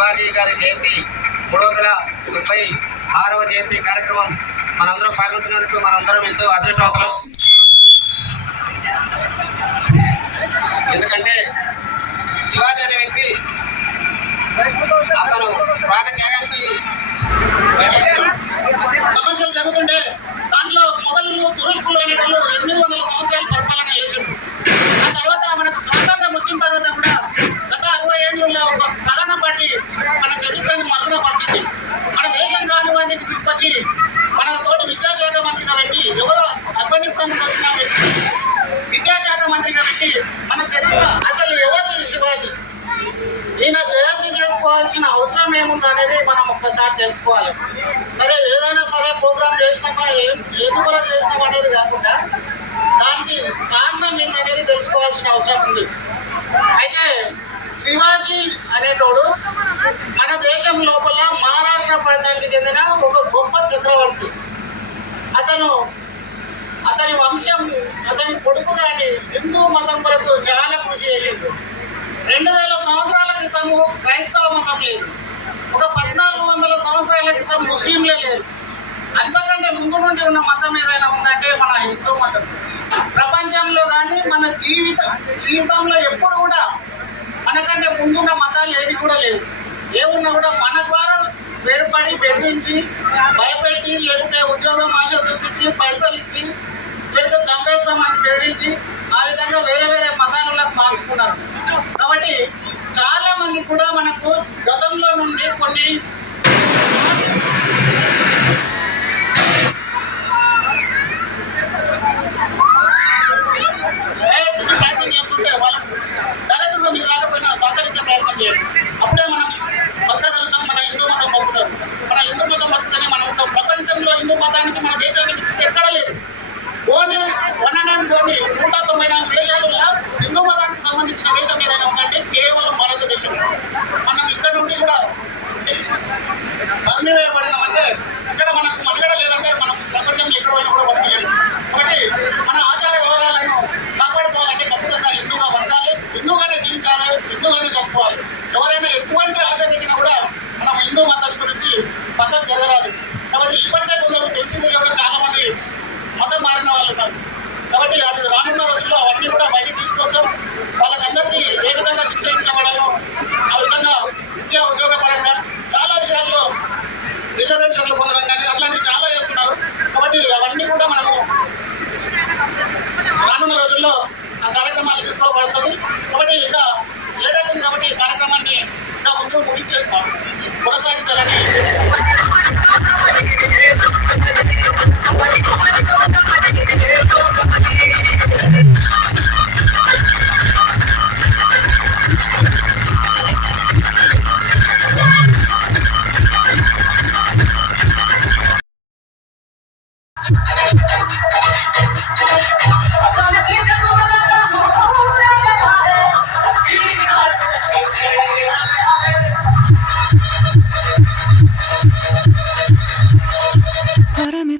శివాజీ గారి జయంతి మూడు వందల ముప్పై ఆరవ జయంతి కార్యక్రమం మనందరం పాల్గొంటున్నందుకు మనందరం ఎంతో అదృష్టవంతులం. ఎందుకంటే శివాజీ అనే వ్యక్తి అతను ప్రాణ త్యాగానికి మంత్రిగా పెట్టి ఎవరో ఆఫ్ఘనిస్తాన్ వచ్చిన పెట్టి విద్యాశాఖ మంత్రిగా పెట్టి మన చరిత్ర అసలు ఎవరు శివాజీ? ఈయన జయంతి చేసుకోవాల్సిన అవసరం ఏముంది అనేది మనం ఒక్కసారి తెలుసుకోవాలి. సరే ఏదైనా సరే ప్రోగ్రామ్ చేసినామా? ఏం ఎందుకు చేసినాం అనేది కాకుండా దానికి కారణం ఏంటనేది తెలుసుకోవాల్సిన అవసరం ఉంది. అయితే శివాజీ అనేటోడు మన దేశం లోపల మహారాష్ట్ర ప్రాంతానికి చెందిన ఒక గొప్ప చక్రవర్తి. అతను అతని వంశం అతని కొడుకు కానీ హిందూ మతం కొరకు చాలా కృషి చేసిండు. రెండు వేల సంవత్సరాల క్రితము క్రైస్తవ మతం లేదు. ఒక పద్నాలుగు వందల సంవత్సరాల క్రితం ముస్లింలే లేరు. అంతకంటే ముందు నుండి ఉన్న మతం ఏదైనా ఉందంటే మన హిందూ మతం. ప్రపంచంలో కానీ మన జీవిత జీవితంలో ఎప్పుడు కూడా మనకంటే ముందున్న మతాలు ఏవి కూడా లేవు. ఏమున్నా కూడా మన ద్వారా వేరుపడి బెదిరించి భయపెట్టి లేకుంటే ఉద్యోగం ఆశ చూపించి పైసలు ఇచ్చి లేకపోతే చంపేస్తామని బెదిరించి ఆ విధంగా వేరే వేరే మతాలకు మార్చుకున్నారు. కాబట్టి చాలా మంది కూడా మనకు గతంలో నుండి కొన్ని ప్రయత్నం ప్రయత్నం చేస్తుంటే వాళ్ళకు డైరెక్ట్గా మీరు రాకపోయినా సహకరించే ప్రయత్నం చేయండి అప్పుడే మనం బతకగలుగుతాం మన హిందూ మతం బతుకుతాం మన హిందూ మతం బతుకుతని మనం ఉంటాం ప్రపంచంలో హిందూ మతానికి మన దేశానికి చుట్టూ ఎక్కడ లేదు ఓన్లీ ఉన్నటువంటి నూట తొంభై నాలుగు దేశాలలో హిందూ మతానికి సంబంధించిన దేశం ఏదైనా ఉందంటే కేవలం భారతదేశం. మనం ఇక్కడ నుండి కూడా బందీ వేయబడినామంటే ఇక్కడ మనకు మనుగడ లేదంటే మనం ప్రపంచంలో ఎక్కడ పోయినా కూడా బతకలేము. కాబట్టి これか？らいただき